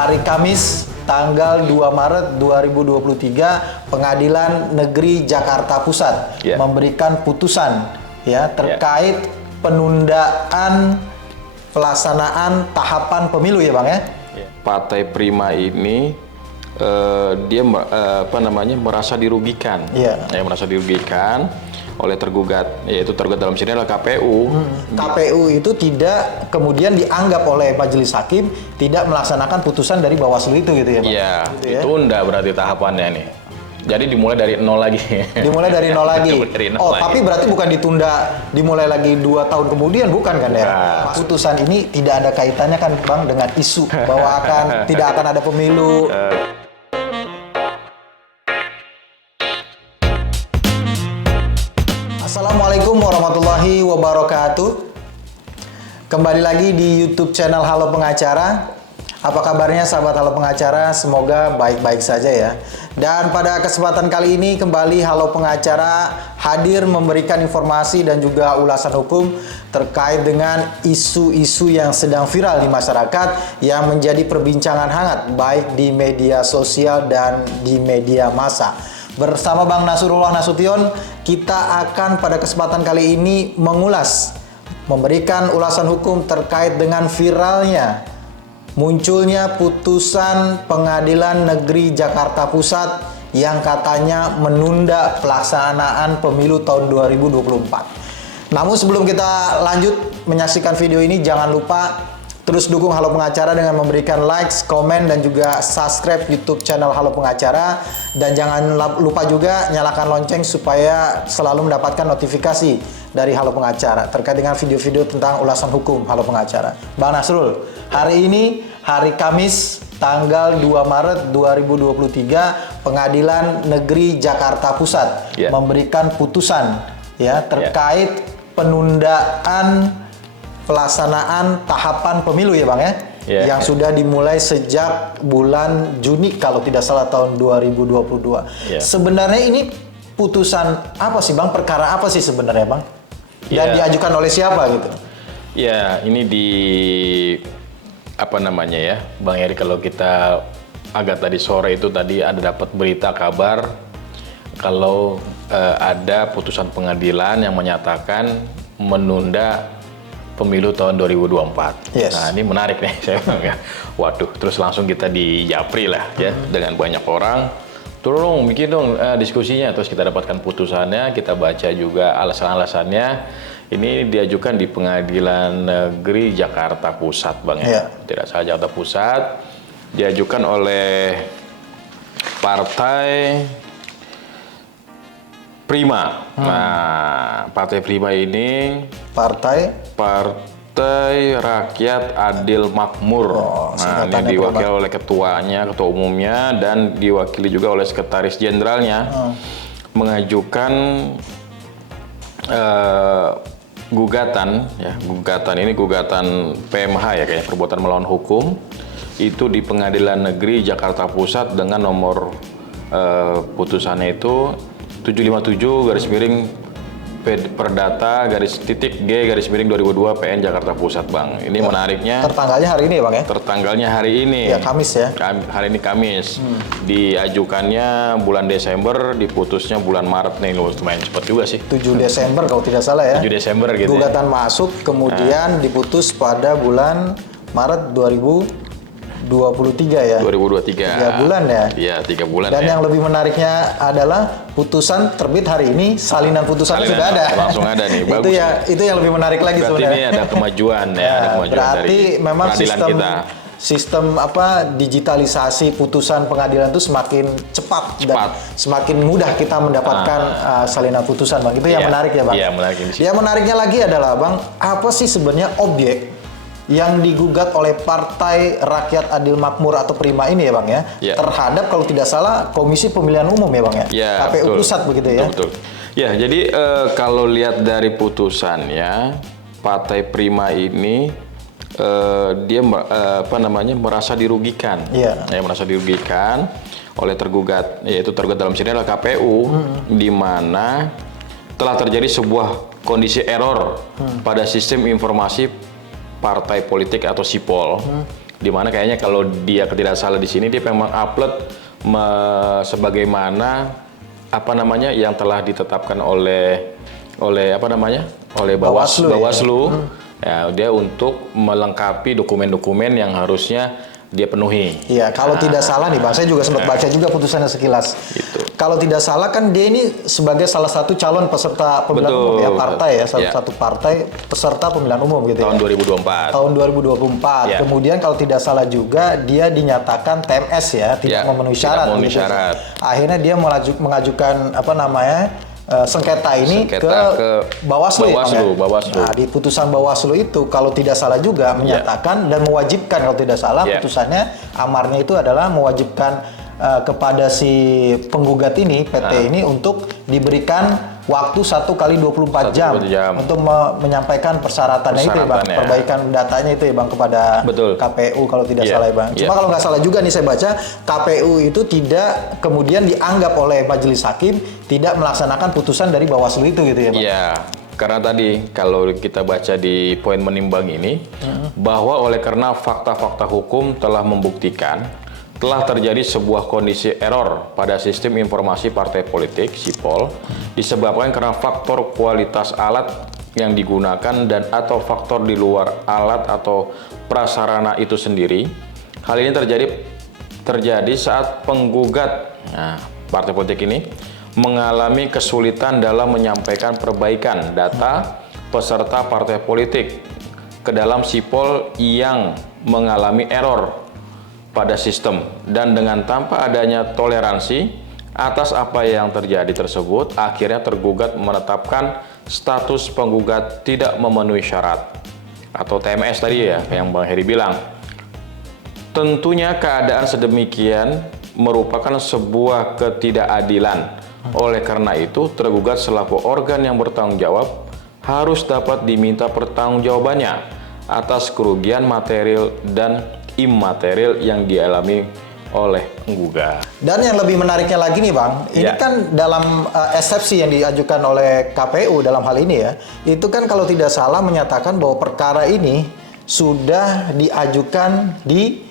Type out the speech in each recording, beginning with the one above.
hari Kamis tanggal 2 Maret 2023 Pengadilan Negeri Jakarta Pusat memberikan putusan terkait penundaan pelaksanaan tahapan pemilu ya Bang ya. Partai Prima ini dia merasa dirugikan. Merasa dirugikan oleh tergugat, yaitu tergugat dalam sini adalah KPU. KPU itu tidak kemudian dianggap oleh majelis hakim tidak melaksanakan putusan dari Bawaslu itu gitu ya Pak? Iya, ditunda berarti tahapannya nih. Jadi dimulai dari nol lagi. Dimulai dari nol lagi. Tapi berarti bukan ditunda dimulai lagi 2 tahun kemudian, bukan kan ya? Putusan ini tidak ada kaitannya kan Bang dengan isu bahwa tidak akan ada pemilu. Assalamualaikum warahmatullahi wabarakatuh. Kembali lagi di YouTube channel Halo Pengacara. Apa kabarnya sahabat Halo Pengacara? Semoga baik-baik saja ya. Dan pada kesempatan kali ini kembali Halo Pengacara hadir memberikan informasi dan juga ulasan hukum terkait dengan isu-isu yang sedang viral di masyarakat yang menjadi perbincangan hangat baik di media sosial dan di media massa. Bersama Bang Nasrullah Nasution, kita akan pada kesempatan kali ini memberikan ulasan hukum terkait dengan viralnya munculnya putusan Pengadilan Negeri Jakarta Pusat yang katanya menunda pelaksanaan pemilu tahun 2024. Namun sebelum kita lanjut menyaksikan video ini, jangan lupa terus dukung Halo Pengacara dengan memberikan likes, komen, dan juga subscribe YouTube channel Halo Pengacara. Dan jangan lupa juga nyalakan lonceng supaya selalu mendapatkan notifikasi dari Halo Pengacara terkait dengan video-video tentang ulasan hukum Halo Pengacara. Bang Nasrul, hari ini hari Kamis tanggal 2 Maret 2023 Pengadilan Negeri Jakarta Pusat memberikan putusan terkait penundaan pelaksanaan tahapan pemilu ya Bang ya, yang sudah dimulai sejak bulan Juni kalau tidak salah tahun 2022. Sebenarnya ini putusan apa sih Bang? Perkara apa sih sebenarnya Bang? Dan diajukan oleh siapa gitu? Ya, ini Bang Eri, kalau kita agak tadi sore itu tadi ada dapat berita kabar kalau ada putusan pengadilan yang menyatakan menunda pemilu tahun 2024. Nah, ini menarik nih saya bilang ya. Waduh, terus langsung kita dijapri lah ya dengan banyak orang. Tolong bikin dong diskusinya, terus kita dapatkan putusannya, kita baca juga alasan-alasannya. Ini diajukan di Pengadilan Negeri Jakarta Pusat, Bang ya. Tidak salah Jakarta Pusat. Diajukan oleh Partai Prima. Nah, Partai Prima ini Partai Rakyat Adil Makmur. Nah, ini diwakili oleh ketuanya, ketua umumnya, dan diwakili juga oleh sekretaris jenderalnya. Mengajukan gugatan ini gugatan PMH ya, kayaknya perbuatan melawan hukum, itu di Pengadilan Negeri Jakarta Pusat dengan nomor putusannya itu 757 Perdata /G/2002 PN Jakarta Pusat, Bang. Ini menariknya. Tertanggalnya hari ini ya Bang ya? Tertanggalnya hari ini. Ya, Kamis ya. Hari ini Kamis. Diajukannya bulan Desember, diputusnya bulan Maret nih. Lumayan cepat juga sih. 7 Desember kalau tidak salah ya. 7 Desember gitu. Gugatan masuk, kemudian diputus pada bulan Maret 2023 ya. 2023. 3 bulan ya. Iya, 3 bulan. Dan yang lebih menariknya adalah putusan terbit hari ini, salinan putusan sudah ada. Langsung ada nih. Bagus. Itu yang lebih menarik lagi berarti sebenarnya. Ini ada kemajuan ya, ada kemajuan berarti dari memang sistem digitalisasi putusan pengadilan itu semakin cepat dan semakin mudah kita mendapatkan salinan putusan, Bang. Itu yang menarik ya, Bang. Iya, menarik. Yang menariknya lagi adalah, Bang, apa sih sebenarnya objek yang digugat oleh Partai Rakyat Adil Makmur atau Prima ini ya Bang ya, terhadap kalau tidak salah Komisi Pemilihan Umum ya Bang ya, KPU Pusat begitu ya. Betul. Ya, jadi kalau lihat dari putusannya, Partai Prima ini dia merasa dirugikan, merasa dirugikan oleh tergugat, yaitu tergugat dalam sini adalah KPU, di mana telah terjadi sebuah kondisi error pada sistem informasi partai politik atau SIPOL Dimana kayaknya kalau dia tidak salah di sini dia memang upload sebagaimana apa namanya yang telah ditetapkan oleh apa namanya oleh Bawaslu ya dia untuk melengkapi dokumen-dokumen yang harusnya dia penuhi. Iya, kalau tidak salah nih Bang, saya juga sempat baca juga putusannya sekilas. Gitu. Kalau tidak salah kan dia ini sebagai salah satu calon peserta pemilihan umum ya, partai ya, salah satu partai peserta pemilihan umum gitu tahun ya. 2024. Tahun 2024. Ya. Kemudian kalau tidak salah juga dia dinyatakan TMS ya, tidak memenuhi syarat. Tidak memenuhi syarat. Akhirnya dia mengajukan apa namanya? Sengketa ini ke Bawaslu. Bawaslu. Nah, di putusan Bawaslu itu kalau tidak salah juga menyatakan dan mewajibkan kalau tidak salah putusannya amarnya itu adalah mewajibkan kepada si penggugat ini PT ini untuk diberikan waktu 1 kali 24 jam untuk menyampaikan persyaratannya itu ya Bang, perbaikan datanya itu ya Bang kepada KPU kalau tidak salah ya Bang. Cuma kalau nggak salah juga nih saya baca KPU itu tidak kemudian dianggap oleh majelis hakim tidak melaksanakan putusan dari Bawaslu itu gitu ya Bang. Iya. Karena tadi kalau kita baca di poin menimbang ini bahwa oleh karena fakta-fakta hukum telah membuktikan telah terjadi sebuah kondisi error pada sistem informasi partai politik (SIPOL) disebabkan karena faktor kualitas alat yang digunakan dan atau faktor di luar alat atau prasarana itu sendiri. Hal ini terjadi saat penggugat partai politik ini mengalami kesulitan dalam menyampaikan perbaikan data peserta partai politik ke dalam SIPOL yang mengalami error pada sistem dan dengan tanpa adanya toleransi atas apa yang terjadi tersebut akhirnya tergugat menetapkan status penggugat tidak memenuhi syarat atau TMS tadi ya yang Bang Heri bilang. Tentunya keadaan sedemikian merupakan sebuah ketidakadilan. Oleh karena itu tergugat selaku organ yang bertanggung jawab harus dapat diminta pertanggungjawabannya atas kerugian material dan imaterial yang dialami oleh penggugat. Dan yang lebih menariknya lagi nih Bang, ini kan dalam eksepsi yang diajukan oleh KPU dalam hal ini ya, itu kan kalau tidak salah menyatakan bahwa perkara ini sudah diajukan di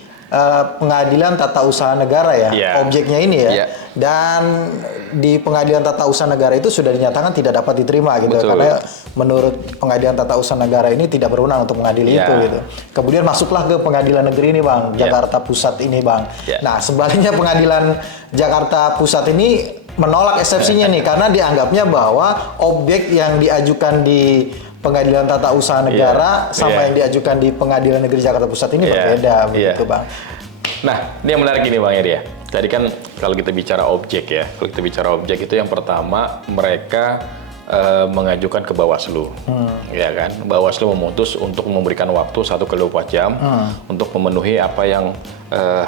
Pengadilan Tata Usaha Negara ya, objeknya ini ya. Dan di Pengadilan Tata Usaha Negara itu sudah dinyatakan tidak dapat diterima gitu. Karena menurut Pengadilan Tata Usaha Negara ini tidak berwenang untuk mengadili itu gitu. Kemudian masuklah ke Pengadilan Negeri ini Bang, Jakarta Pusat ini Bang. Nah, sebaliknya Pengadilan Jakarta Pusat ini menolak eksepsinya nih karena dianggapnya bahwa objek yang diajukan di Pengadilan Tata Usaha Negara sama yang diajukan di Pengadilan Negeri Jakarta Pusat ini berbeda begitu Bang. Nah, ini yang menarik ini Bang Heri ya. Tadi kan kalau kita bicara objek ya, kalau kita bicara objek itu yang pertama mereka mengajukan ke Bawaslu, ya kan? Bawaslu memutus untuk memberikan waktu 1 kali 24 jam untuk memenuhi apa yang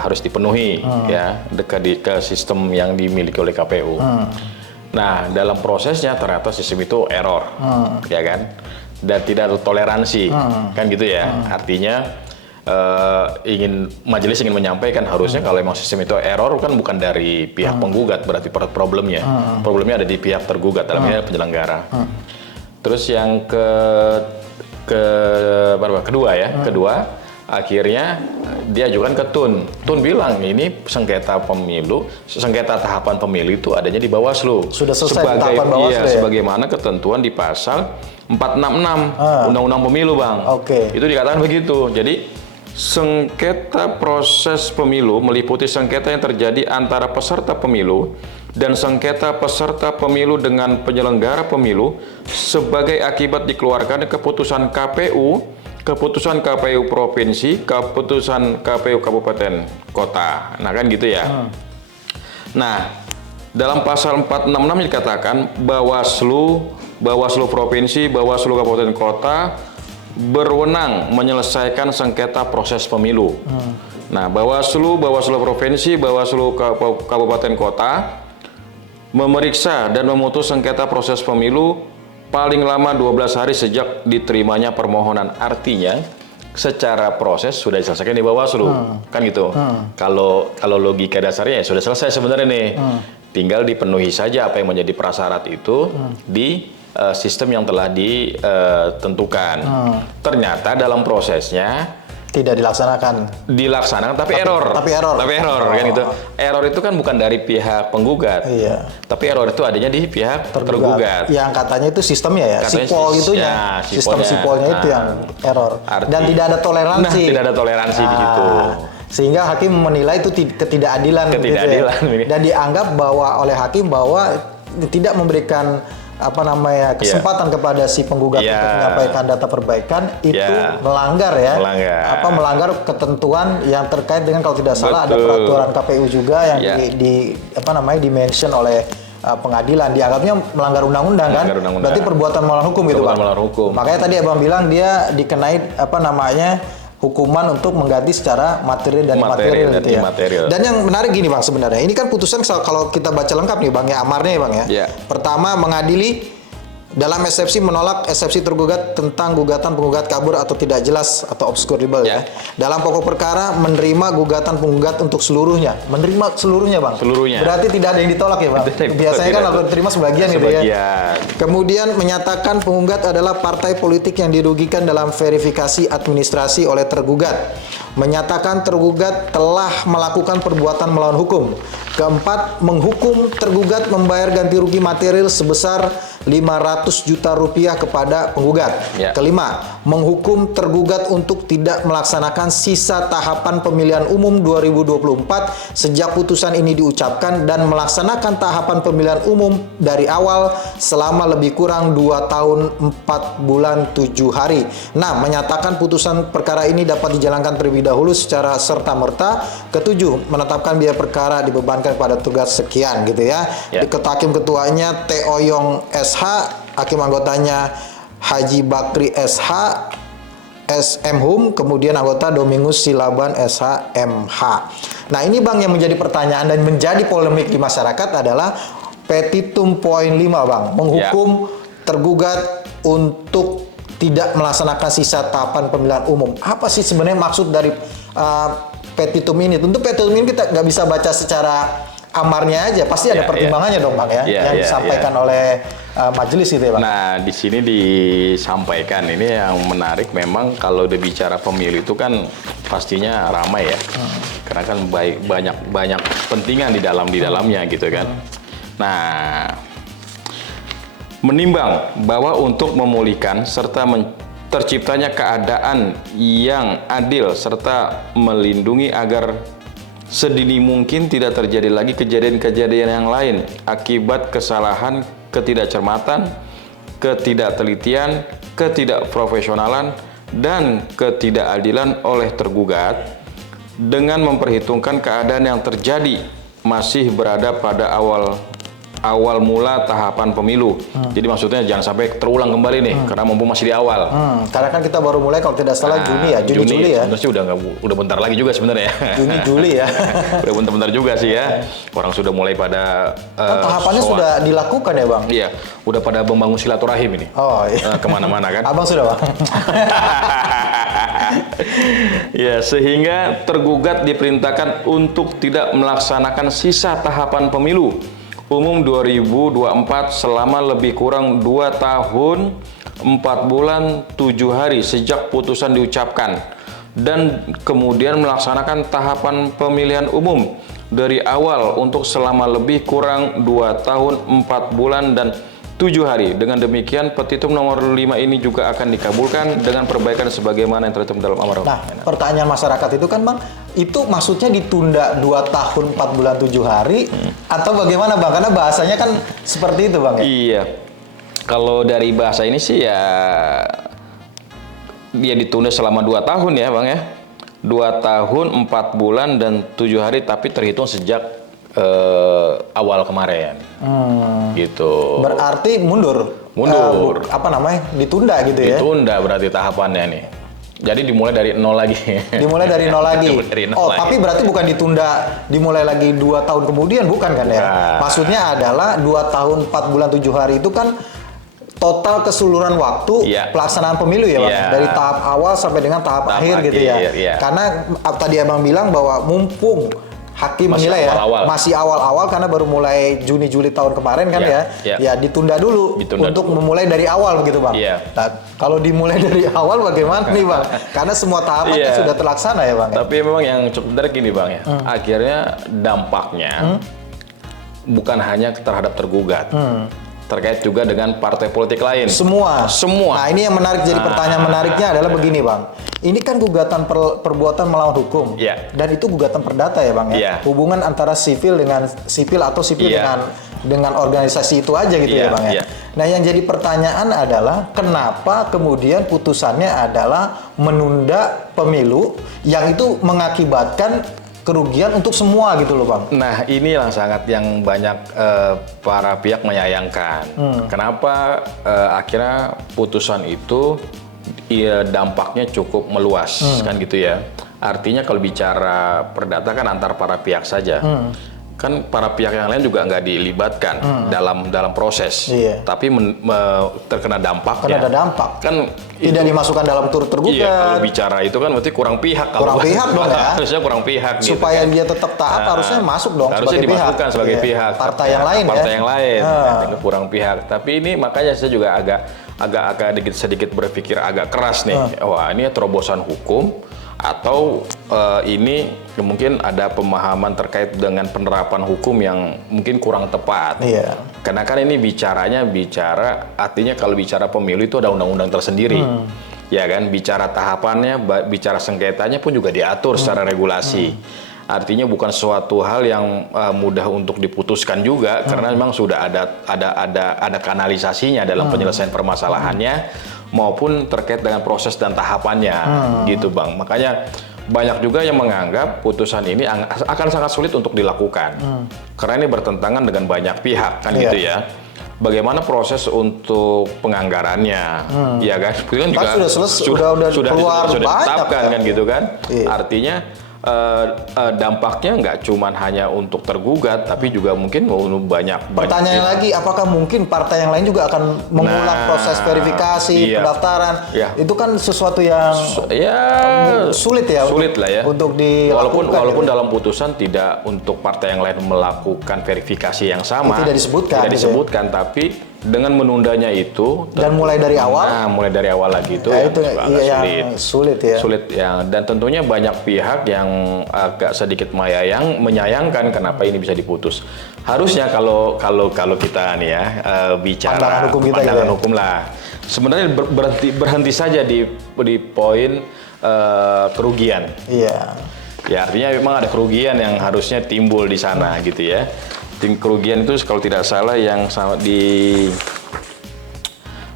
harus dipenuhi ya ke sistem yang dimiliki oleh KPU. Nah, dalam prosesnya ternyata sistem itu error, ya kan? Dan tidak ada toleransi, kan gitu ya. Artinya majelis ingin menyampaikan harusnya kalau memang sistem itu error kan bukan dari pihak penggugat, berarti problemnya. Problemnya ada di pihak tergugat, dalam ini penyelenggara. Terus yang kedua, akhirnya diajukan ke TUN. TUN bilang ini sengketa pemilu, sengketa tahapan pemilu itu adanya di Bawaslu. Sudah selesai tahapan Bawaslu ya? Sebagaimana ketentuan di pasal 466 Undang-Undang Pemilu, Bang. Itu dikatakan begitu. Jadi sengketa proses pemilu meliputi sengketa yang terjadi antara peserta pemilu dan sengketa peserta pemilu dengan penyelenggara pemilu sebagai akibat dikeluarkan keputusan KPU, keputusan KPU provinsi, keputusan KPU kabupaten kota. Nah, kan gitu ya. Nah, dalam pasal 466 dikatakan Bawaslu provinsi, Bawaslu kabupaten kota berwenang menyelesaikan sengketa proses pemilu. Nah, Bawaslu provinsi, Bawaslu kabupaten kota memeriksa dan memutus sengketa proses pemilu paling lama 12 hari sejak diterimanya permohonan. Artinya secara proses sudah diselesaikan di Bawaslu, kan gitu. Kalau logika dasarnya ya sudah selesai sebenarnya nih. Tinggal dipenuhi saja apa yang menjadi prasyarat itu di sistem yang telah ditentukan. Ternyata dalam prosesnya Tidak dilaksanakan. Dilaksanakan tapi error. Tapi error. Kan itu. Error itu kan bukan dari pihak penggugat. Iya. Tapi error itu adanya di pihak tergugat. Yang katanya itu sistemnya ya, Katanya sipol itunya. ya, Sistem sipolnya itu yang error. Dan tidak ada toleransi. Nah, tidak ada toleransi di situ. Sehingga hakim menilai itu ketidakadilan. Ketidakadilan. Gitu ya. Dan dianggap bahwa oleh hakim bahwa tidak memberikan kesempatan kepada si penggugat untuk menyampaikan data perbaikan itu melanggar melanggar ketentuan yang terkait dengan, kalau tidak salah, ada peraturan KPU juga yang di-mention oleh pengadilan, dianggapnya melanggar undang-undang kan. Berarti perbuatan melawan hukum gitu, Bang. Makanya tadi Abang bilang dia dikenai hukuman untuk mengganti secara material dan imaterial gitu ya. Dan yang menarik gini, Bang, sebenarnya ini kan putusan kalau kita baca lengkap nih, Bang, ya, amarnya ya, Bang, ya. Pertama, mengadili dalam eksepsi menolak eksepsi tergugat tentang gugatan penggugat kabur atau tidak jelas atau obscurable ya. Dalam pokok perkara menerima gugatan penggugat untuk seluruhnya. Menerima seluruhnya, Bang. Seluruhnya. Berarti tidak ada yang ditolak ya, Bang. Biasanya kan kalau terima sebagian gitu ya. Kemudian menyatakan penggugat adalah partai politik yang dirugikan dalam verifikasi administrasi oleh tergugat. Menyatakan tergugat telah melakukan perbuatan melawan hukum. Keempat, menghukum tergugat membayar ganti rugi material sebesar 500 juta rupiah kepada penggugat. Kelima, menghukum tergugat untuk tidak melaksanakan sisa tahapan pemilihan umum 2024 sejak putusan ini diucapkan dan melaksanakan tahapan pemilihan umum dari awal selama lebih kurang 2 tahun 4 bulan 7 hari. Nah, menyatakan putusan perkara ini dapat dijalankan terlebih dahulu secara serta-merta. Ketujuh, menetapkan biaya perkara dibebankan pada tugas sekian gitu ya. Hakim ketuanya T. Oyong SH, hakim anggotanya Haji Bakri SH, SM Hum, kemudian anggota Domingus Silaban SH MH. Nah, ini, Bang, yang menjadi pertanyaan dan menjadi polemik di masyarakat adalah petitum poin 5, Bang, menghukum tergugat untuk tidak melaksanakan sisa tahapan pemilihan umum. Apa sih sebenarnya maksud dari petitum ini? Tentu petitum ini kita nggak bisa baca secara amarnya aja, pasti ada pertimbangannya dong, Bang, ya, yang disampaikan oleh majelis gitu ya, Bang. Nah, di sini disampaikan, ini yang menarik memang kalau udah bicara pemilu itu kan pastinya ramai ya. Karena kan banyak kepentingan di dalamnya gitu kan. Nah, menimbang bahwa untuk memulihkan serta terciptanya keadaan yang adil serta melindungi agar sedini mungkin tidak terjadi lagi kejadian-kejadian yang lain akibat kesalahan, ketidakcermatan, ketidaktelitian, ketidakprofesionalan, dan ketidakadilan oleh tergugat dengan memperhitungkan keadaan yang terjadi masih berada pada awal mula tahapan pemilu. Jadi maksudnya jangan sampai terulang kembali nih, karena mumpung masih di awal. Karena kan kita baru mulai kalau tidak salah Juni ya, Juli ya. Sebenarnya udah bentar lagi juga sebenarnya. Juli ya. Udah bentar-bentar juga sih ya. Orang sudah mulai pada tahapannya sudah dilakukan ya, Bang? Iya, udah pada membangun silaturahim ini. Oh iya. Kemana-mana kan? Abang sudah, Bang. Ya, sehingga tergugat diperintahkan untuk tidak melaksanakan sisa tahapan pemilu umum 2024 selama lebih kurang 2 tahun 4 bulan 7 hari sejak putusan diucapkan, dan kemudian melaksanakan tahapan pemilihan umum dari awal untuk selama lebih kurang 2 tahun 4 bulan dan 7 hari. Dengan demikian, petitum nomor 5 ini juga akan dikabulkan dengan perbaikan sebagaimana yang tertuang dalam amar. Nah, pertanyaan masyarakat itu kan, Bang, itu maksudnya ditunda 2 tahun 4 bulan 7 hari atau bagaimana, Bang? Karena bahasanya kan seperti itu, Bang, ya? Iya. Kalau dari bahasa ini sih ya dia ditunda selama 2 tahun ya, Bang, ya. 2 tahun 4 bulan dan 7 hari, tapi terhitung sejak awal kemarin. Gitu. Berarti mundur. Ditunda gitu ya? Ditunda berarti tahapannya nih. Jadi dimulai dari nol lagi. Dimulai dari nol lagi. Tapi berarti bukan ditunda dimulai lagi 2 tahun kemudian, bukan kan ya? Maksudnya adalah 2 tahun 4 bulan 7 hari itu kan total keseluruhan waktu pelaksanaan pemilu ya, Bang. Dari tahap awal sampai dengan tahap akhir gitu ya. Karena tadi Abang bilang bahwa mumpung hakim Masih menilai awal-awal. ya, masih awal-awal karena baru mulai Juni Juli tahun kemarin kan ya ditunda dulu untuk memulai dari awal begitu Bang. Nah, kalau dimulai dari awal bagaimana nih Bang? Karena semua tahapannya sudah terlaksana ya Bang. Tapi memang yang cukup menarik gini Bang ya, akhirnya dampaknya bukan hanya terhadap tergugat. Terkait juga dengan partai politik lain. Semua. Semua. Nah ini yang menarik, jadi pertanyaan menariknya adalah begini Bang. Ini kan gugatan perbuatan melawan hukum. Dan itu gugatan perdata ya Bang ya. Hubungan antara sipil dengan sipil atau sipil dengan organisasi itu aja gitu ya Bang ya. Nah yang jadi pertanyaan adalah kenapa kemudian putusannya adalah menunda pemilu yang itu mengakibatkan kerugian untuk semua gitu loh Bang. Nah ini yang banyak para pihak menyayangkan. Kenapa akhirnya putusan itu dampaknya cukup meluas kan gitu ya. Artinya kalau bicara perdata kan antar para pihak saja. Kan para pihak yang lain juga nggak dilibatkan dalam proses. Tapi terkena dampaknya. Kan ada dampak. Kan tidak dimasukkan dalam turut tergugat. Iya, kalau bicara itu kan berarti kurang pihak. Kurang pihak dong ya. Harusnya kurang pihak. Supaya gitu, kan. dia tetap taat harusnya masuk dong harusnya sebagai dimasukkan pihak. sebagai pihak. Partai yang lain Partai yang lain. Kurang pihak. Tapi ini makanya saya juga agak sedikit berpikir agak keras nih. Wah ini terobosan hukum atau ini mungkin ada pemahaman terkait dengan penerapan hukum yang mungkin kurang tepat. Karena kan ini artinya kalau bicara pemilu itu ada undang-undang tersendiri. Ya kan, bicara tahapannya, bicara sengketanya pun juga diatur secara regulasi. Artinya bukan suatu hal yang mudah untuk diputuskan juga, karena memang sudah ada kanalisasinya dalam penyelesaian permasalahannya maupun terkait dengan proses dan tahapannya, gitu Bang. Makanya banyak juga yang menganggap putusan ini akan sangat sulit untuk dilakukan, karena ini bertentangan dengan banyak pihak kan gitu ya. Bagaimana proses untuk penganggarannya, ya kan? Kan juga sudah keluar ditetapkan kan gitu kan? Artinya dampaknya nggak cuma hanya untuk tergugat, tapi juga mungkin banyak. Pertanyaan lagi, apakah mungkin partai yang lain juga akan mengulang proses verifikasi, pendaftaran? Itu kan sesuatu yang sulit ya. Sulit lah ya. Untuk dilakukan. Walaupun dalam putusan tidak untuk partai yang lain melakukan verifikasi yang sama. Tidak disebutkan. Tapi dengan menundanya itu dan mulai dari awal. Nah, mulai dari awal lagi itu yang sulit ya. Sulit ya. Dan tentunya banyak pihak yang agak sedikit menyayangkan kenapa ini bisa diputus. Harusnya kalau kita nih ya bicara pandangan hukum lah. Sebenarnya berhenti saja di poin kerugian. Iya. Ya artinya memang ada kerugian yang harusnya timbul di sana gitu ya. Kerugian itu kalau tidak salah yang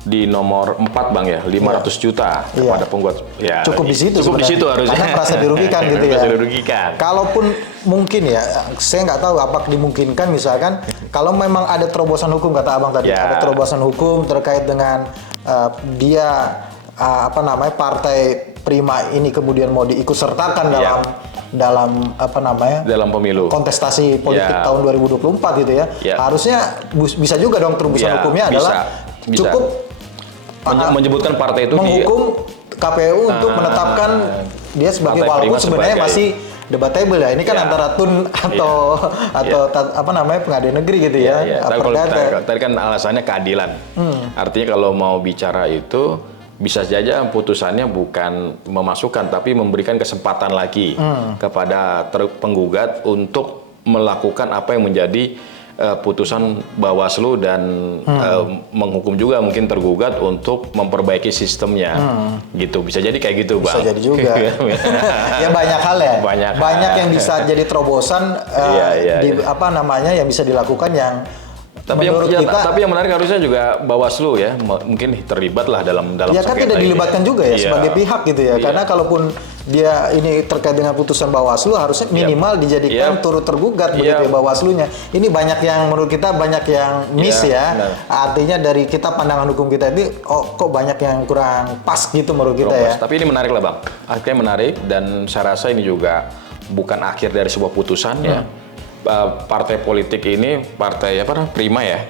di nomor 4 Bang ya, 500 juta kepada penggugat. Ya, cukup di situ harusnya. Karena merasa dirugikan gitu ya. Merasa dirugikan. Kalaupun mungkin ya, saya nggak tahu apakah dimungkinkan misalkan kalau memang ada terobosan hukum kata Abang tadi, ada terobosan hukum terkait dengan partai Prima ini kemudian mau diikut sertakan dalam pemilu kontestasi politik tahun 2024 gitu ya. Harusnya bisa juga dong terobosan hukumnya adalah cukup menyebutkan partai itu menghukum KPU untuk menetapkan dia sebagai, walaupun sebenarnya masih debatable ya. Ini kan antara TUN atau pengadilan negeri gitu ya. Tadi kan alasannya keadilan. Artinya kalau mau bicara itu bisa saja putusannya bukan memasukkan tapi memberikan kesempatan lagi kepada penggugat untuk melakukan apa yang menjadi putusan Bawaslu dan menghukum juga mungkin tergugat untuk memperbaiki sistemnya gitu. Bisa jadi kayak gitu Bang. Bisa jadi juga. Ya banyak hal ya. Banyak yang bisa jadi terobosan yang bisa dilakukan yang tapi yang menarik harusnya juga Bawaslu ya, mungkin terlibat lah dalam ya kan tidak dilibatkan juga ya sebagai pihak gitu ya. Karena kalaupun dia ini terkait dengan putusan Bawaslu harusnya minimal dijadikan turut tergugat begitu ya Bawaslunya. Ini banyak yang menurut kita banyak yang miss ya. Artinya dari kita pandangan hukum kita ini kok banyak yang kurang pas gitu menurut kita ya. Tapi ini menarik lah Bang. Akhirnya menarik dan saya rasa ini juga bukan akhir dari sebuah putusan ya. Partai politik ini, Prima ya.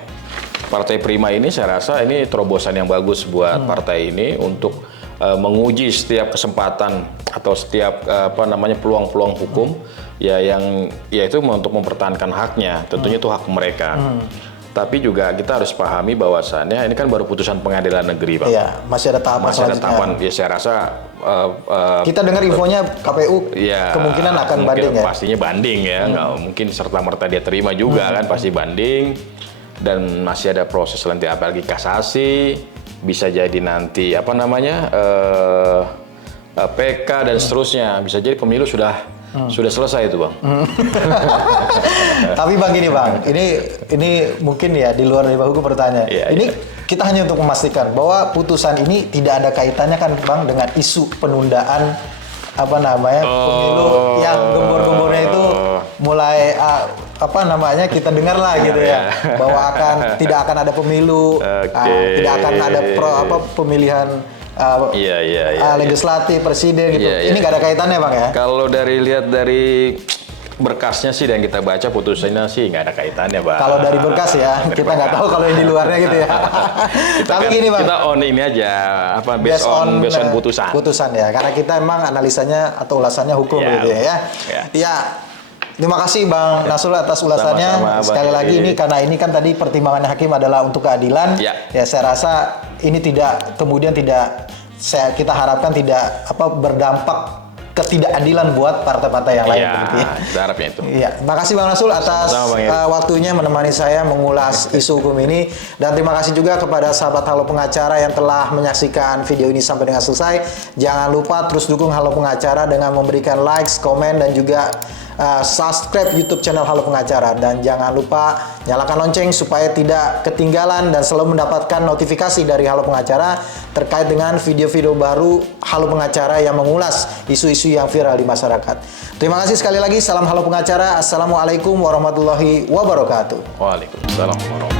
Partai Prima ini saya rasa ini terobosan yang bagus buat partai ini untuk menguji setiap kesempatan atau setiap peluang-peluang hukum ya yang yaitu untuk mempertahankan haknya, tentunya itu hak mereka. Tapi juga kita harus pahami bahwasannya ini kan baru putusan pengadilan negeri, Bang. Iya, masih ada tahapan Masih ada selanjutnya. tahapan, ya saya rasa Kita dengar infonya KPU ya, kemungkinan akan mungkin banding ya. pastinya banding ya, nggak mungkin serta-merta dia terima juga kan, pasti banding. Dan masih ada proses nanti apalagi kasasi, bisa jadi nanti PK dan seterusnya. Bisa jadi pemilu sudah selesai itu, Bang. Tapi Bang gini Bang, ini mungkin ya di luar dari hukum bertanya. Iya, Ini iya. kita hanya untuk memastikan bahwa putusan ini tidak ada kaitannya kan Bang dengan isu penundaan pemilu yang gembor-gembornya itu mulai kita dengar lah gitu ya, bahwa tidak akan ada pemilu, tidak akan ada pemilihan legislatif presiden gitu. Iya, Ini iya. nggak ada kaitannya Bang ya? Kalau lihat dari berkasnya sih yang kita baca putusannya sih nggak ada kaitannya, Bang. Kalau dari berkas ya, kita nggak tahu kalau yang di luarnya gitu ya. Tapi gini Bang, kita on ini aja, based on putusan. Putusan ya, karena kita emang analisanya atau ulasannya hukum Ya, gitu ya. ya. Ya, terima kasih Bang Nasrul atas ulasannya. Sama-sama, Sekali Bang lagi Edi. ini karena ini kan tadi pertimbangan hakim adalah untuk keadilan. Ya. Ya, saya rasa ini kita harapkan tidak berdampak ketidakadilan buat partai-partai yang lain Iya, begitu ya. kita harapnya itu. Iya, terima kasih Bang Rasul atas Sama-sama, Bang Edi. waktunya menemani saya mengulas isu hukum ini, dan terima kasih juga kepada sahabat Halo Pengacara yang telah menyaksikan video ini sampai dengan selesai. Jangan lupa terus dukung Halo Pengacara dengan memberikan likes, komen, dan juga subscribe YouTube channel Halo Pengacara, dan jangan lupa nyalakan lonceng supaya tidak ketinggalan dan selalu mendapatkan notifikasi dari Halo Pengacara terkait dengan video-video baru Halo Pengacara yang mengulas isu-isu yang viral di masyarakat. Terima kasih sekali lagi. Salam Halo Pengacara. Assalamualaikum warahmatullahi wabarakatuh. Waalaikumsalam warahmatullahi wabarakatuh.